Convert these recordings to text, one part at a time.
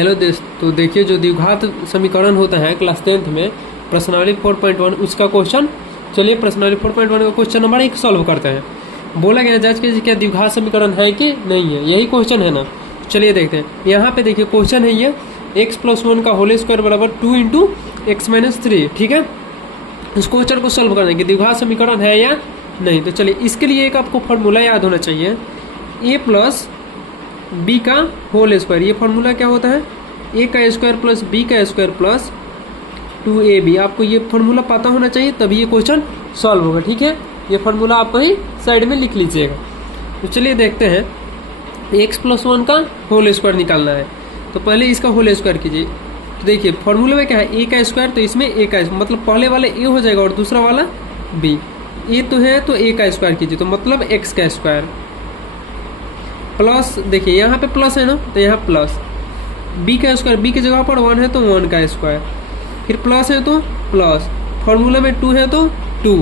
Hello दोस्त, तो देखिए जो द्विघात समीकरण होता है क्लास 10th में प्रश्नावली 4.1 उसका क्वेश्चन। चलिए प्रश्नावली 4.1 का क्वेश्चन नंबर 1 सॉल्व करते हैं। बोला गया जांच कीजिए क्या द्विघात समीकरण है कि नहीं है, यही क्वेश्चन है ना। चलिए देखते हैं। यहाँ पे देखिए क्वेश्चन है ये x+1 का होल स्क्वायर बराबर 2 इंटू x-3। ठीक है, इस क्वेश्चन को सॉल्व करना है कि द्विघात समीकरण है या नहीं। तो चलिए इसके लिए एक आपको फॉर्मूला याद होना चाहिए, a प्लस बी का होल स्क्वायर। ये फार्मूला क्या होता है, ए का स्क्वायर प्लस बी का स्क्वायर प्लस 2ab। आपको ये फार्मूला पता होना चाहिए तभी ये क्वेश्चन सॉल्व होगा। ठीक है, ये फार्मूला आप कहीं साइड में लिख लीजिएगा। तो चलिए देखते हैं, x+1 का होल स्क्वायर निकालना है। तो पहले इसका होल स्क्वायर कीजिए। तो देखिए फार्मूला में क्या है, ए का स्क्वायर, तो इसमें ए का मतलब पहले वाला ए हो जाएगा और दूसरा वाला बी। ए तो है तो ए का स्क्वायर कीजिए, तो मतलब x का स्क्वायर प्लस, देखिए यहाँ पे प्लस है ना, तो यहाँ प्लस बी का स्क्वायर, बी की जगह पर 1 है तो 1 का स्क्वायर, फिर प्लस है तो प्लस, फार्मूला में 2 है तो 2,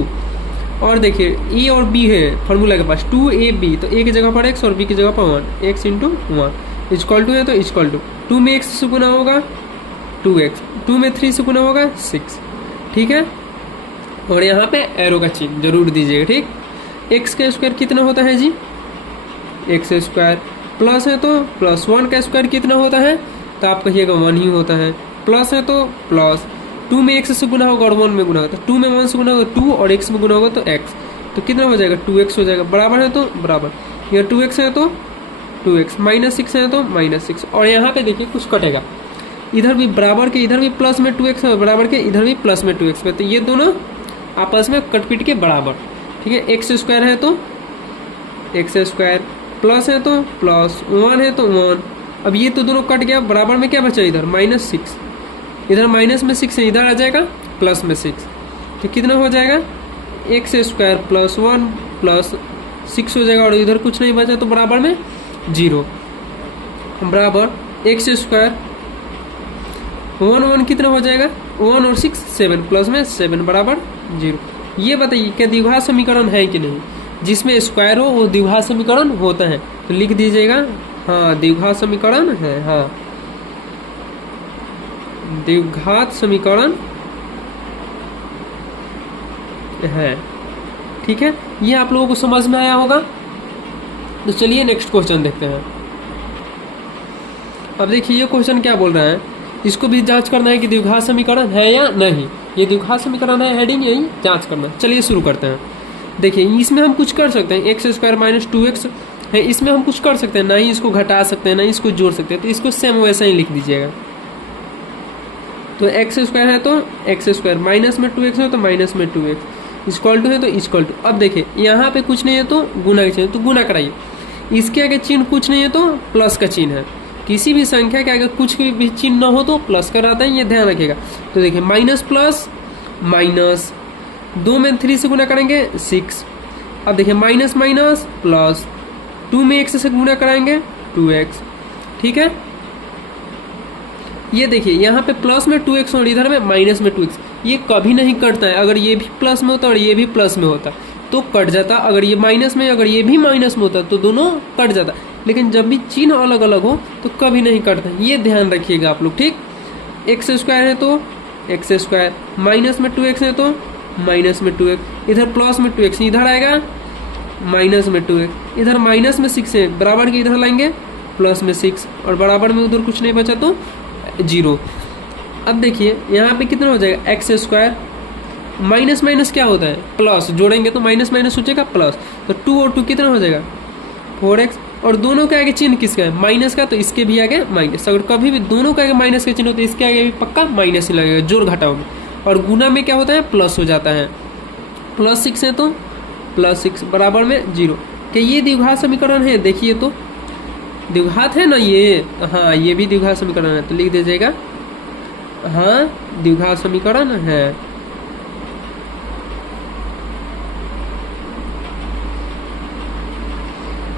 और देखिए ए और बी है फार्मूला के पास 2ab, तो ए की जगह पर x और बी की जगह पर 1, x इंटू 1 इक्वल टू है तो इक्वल टू 2 में x से गुना होगा 2x, 2 में 3 से गुना होगा 6। ठीक है, और यहाँ पे एरो का चिन्ह जरूर दीजिएगा। ठीक, x का स्क्वायर कितना होता है जी, एक्स स्क्वायर, प्लस है तो प्लस 1 का स्क्वायर कितना होता है, तो आप कहिएगा 1 ही होता है। प्लस है तो प्लस 2 में x से गुना होगा और 1 में गुना होगा, तो 2 में 1 से गुना होगा 2 और x में गुना होगा तो x, तो कितना हो जाएगा 2x हो जाएगा। बराबर है तो बराबर, यह 2x है तो 2x, -6 है तो -6। और यहाँ पे देखिए कुछ कटेगा, इधर भी बराबर के इधर भी प्लस में 2x है, बराबर के इधर भी प्लस में 2x है, तो ये दोनों आपस में कटपीट के बराबर। ठीक है, एक्स स्क्वायर है तो एक्स स्क्वायर, प्लस है तो प्लस, 1 है तो 1। अब ये तो दोनों कट गया, बराबर में क्या बचा इधर -6, इधर माइनस में 6 है, इधर आ जाएगा प्लस में 6, तो कितना हो जाएगा एक्स स्क्वायर प्लस 1 प्लस 6 हो जाएगा, और इधर कुछ नहीं बचा तो बराबर में 0, बराबर एक्स स्क्वायर 1 कितना हो जाएगा 1 और 6 7, प्लस में 7 बराबर 0। ये बताइए क्या द्विघात समीकरण है कि नहीं, जिसमें स्क्वायर हो वो द्विघात समीकरण होता है, तो लिख दीजिएगा हाँ द्विघात समीकरण है। हाँ द्विघात समीकरण है। ठीक है, ये आप लोगों को समझ में आया होगा। तो चलिए नेक्स्ट क्वेश्चन देखते हैं। अब देखिए ये क्वेश्चन क्या बोल रहा है, इसको भी जांच करना है कि द्विघात समीकरण है या नहीं। ये द्विघात समीकरण है, हेडिंग यही जांच करना। चलिए शुरू करते हैं। देखिए इसमें हम कुछ कर सकते हैं, एक्स स्क्वायर माइनस 2x है, इसमें हम कुछ कर सकते हैं, ना ही इसको घटा सकते हैं ना ही इसको जोड़ सकते हैं, तो इसको सेम वैसा ही लिख दीजिएगा। तो एक्स स्क्वायर है तो एक्स स्क्वायर, माइनस में 2x है तो माइनस में 2x, इक्वल टू है तो इक्वल टू। अब देखिए यहाँ पे कुछ नहीं है तो गुना का चिन्ह, तो गुना कराइए। इसके आगे चिन्ह कुछ नहीं है तो प्लस का चिन्ह है, किसी भी संख्या के आगे कुछ भी चिन्ह न हो तो प्लस कराता है, ये ध्यान रखिएगा। तो देखिए माइनस प्लस माइनस, 2 में 3 से गुना करेंगे 6। अब देखिए माइनस माइनस प्लस, 2 में x से गुना कराएंगे 2x। ठीक है, ये देखिए यहाँ पे प्लस में 2x और इधर में माइनस में 2x, ये कभी नहीं कटता है। अगर ये भी प्लस में होता और ये भी प्लस में होता तो कट जाता, अगर ये माइनस में अगर ये भी माइनस में होता तो दोनों कट जाता, लेकिन जब भी चिन्ह अलग अलग हो तो कभी नहीं कटता, ये ध्यान रखिएगा आप लोग। ठीक, एक्स स्क्वायर है तो एक्स स्क्वायर, माइनस में 2x है तो माइनस में 2x, इधर प्लस में 2x, इधर आएगा माइनस में 2x, इधर माइनस में 6 है, बराबर के इधर लाएंगे प्लस में 6, और बराबर में उधर कुछ नहीं बचा तो 0। अब देखिए यहाँ पे कितना हो जाएगा एक्स स्क्वायर, माइनस माइनस क्या होता है प्लस, जोड़ेंगे तो माइनस माइनस हो जाएगा प्लस, तो 2 और 2 कितना हो जाएगा 4x, और दोनों के आगे चिन्ह किसका है माइनस का, तो इसके भी आगे माइनस। अगर कभी भी दोनों के आगे माइनस का चिन्ह हो तो इसके आगे भी पक्का माइनस ही लगेगा जोड़ घटाओ में, और गुना में क्या होता है प्लस हो जाता है, प्लस 6 है तो प्लस 6 बराबर में 0। क्या ये द्विघात समीकरण है, देखिए तो द्विघात है ना ये, हाँ ये भी द्विघात समीकरण है, तो लिख दीजिएगा हाँ द्विघात समीकरण है।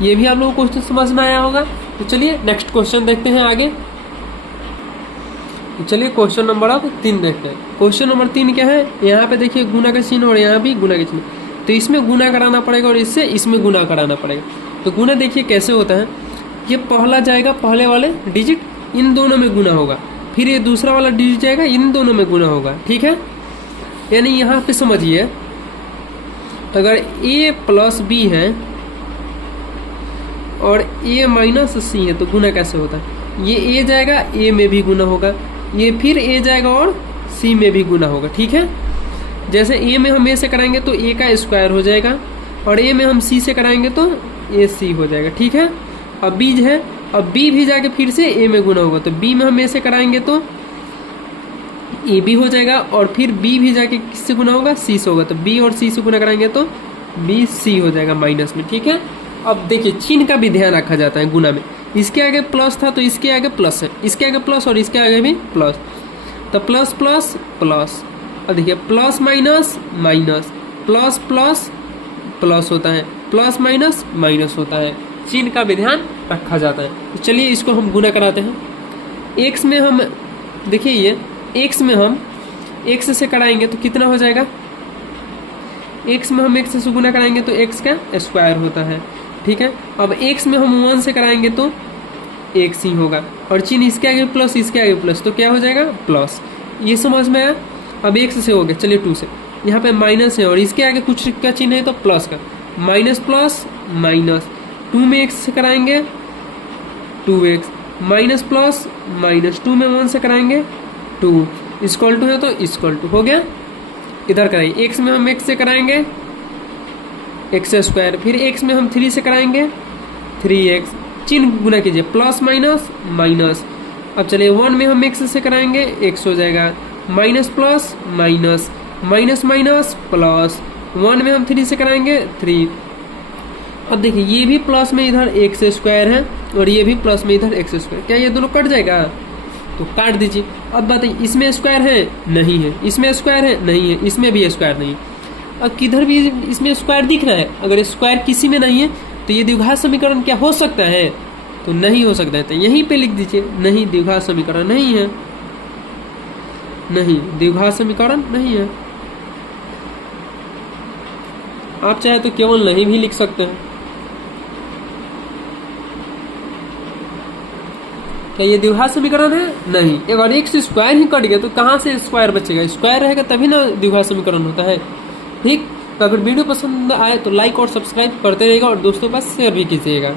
ये भी आप लोगों को क्वेश्चन समझ में आया होगा। तो चलिए नेक्स्ट क्वेश्चन देखते हैं आगे। तो चलिए क्वेश्चन नंबर अब 3 देखते हैं। क्वेश्चन नंबर 3 क्या है, यहाँ पे देखिए गुना का चिन्ह और यहाँ भी गुना का चिन्ह, तो इसमें गुना कराना पड़ेगा और इससे इसमें गुना कराना पड़ेगा। तो गुना देखिए कैसे होता है, ये पहला जाएगा पहले वाले डिजिट इन दोनों में गुना होगा, फिर ये दूसरा वाला डिजिट जाएगा, इन दोनों में गुना होगा, ठीक है। यानी यहाँ पे समझिए, अगर a प्लस बी है और a माइनस सी है तो गुना कैसे होता है, ये a जाएगा, a में भी गुना होगा, ये फिर a जाएगा और c में भी गुना होगा, ठीक है। जैसे a में हम a से कराएंगे तो a का स्क्वायर हो जाएगा, और a में हम c से कराएंगे तो ac हो जाएगा, ठीक है। अब b है, अब b भी जाके फिर से a में गुना होगा, तो b में हम a से कराएंगे तो ए बी हो जाएगा, और फिर बी भी जाके किससे गुना होगा, सी से होगा, तो बी और सी से गुना कराएंगे तो बी सी हो जाएगा माइनस में, ठीक है। अब देखिए चिन्ह का भी ध्यान रखा जाता है गुना में, इसके आगे प्लस था तो इसके आगे प्लस है, इसके आगे प्लस और इसके आगे भी प्लस, तो प्लस प्लस प्लस। अब देखिए plus minus minus, plus plus plus होता है, प्लस माइनस माइनस होता है, चिन्ह का भी ध्यान रखा जाता है। तो चलिए इसको हम गुना कराते हैं। एक्स में हम देखिए, ये x में हम x से कराएंगे तो कितना हो जाएगा, x में हम x से गुना कराएंगे तो x का स्क्वायर होता है, ठीक है। अब x में हम 1 से कराएंगे तो x ही होगा, और चिन्ह इसके आगे प्लस इसके आगे प्लस, तो क्या हो जाएगा प्लस। ये समझ में आया। अब x से हो गया, चलिए 2 से, यहाँ पे माइनस है और इसके आगे कुछ का चिन्ह है तो प्लस का, माइनस प्लस माइनस, 2 में x से कराएंगे 2x, माइनस प्लस माइनस, 2 में 1 से कराएंगे 2, इक्वल टू है तो इक्वल टू हो गया। इधर कराइए, x में हम x से कराएंगे एक्स स्क्वायर, फिर x में हम 3 से कराएंगे 3x, चिन्ह गुना कीजिए, प्लस माइनस माइनस। अब चलिए 1 में हम x से कराएंगे x हो जाएगा, minus plus minus, minus minus plus, 1 में हम 3 से कराएंगे 3। अब देखिए ये भी प्लस में इधर एक्स स्क्वायर है और ये भी प्लस में इधर एक्स स्क्वायर, क्या ये दोनों कट जाएगा, तो काट दीजिए। अब बताइए इसमें स्क्वायर है नहीं है, इसमें स्क्वायर है नहीं है, इसमें भी स्क्वायर नहीं है। अब किधर भी इसमें स्क्वायर दिख रहा है, अगर स्क्वायर किसी में नहीं है तो ये द्विघात समीकरण क्या हो सकता है, तो नहीं हो सकता है, तो यहीं पे लिख दीजिए नहीं, द्विघात समीकरण नहीं है, नहीं द्विघात समीकरण नहीं है। आप चाहे तो केवल नहीं भी लिख सकते हैं। क्या ये द्विघात समीकरण है, नहीं। अगर एक्स स्क्वायर ही कट गया तो कहाँ से स्क्वायर बचेगा, स्क्वायर रहेगा तभी ना द्विघात समीकरण होता है, ठीक। तो अगर वीडियो पसंद आए तो लाइक और सब्सक्राइब करते रहिएगा और दोस्तों के पास शेयर भी कीजिएगा।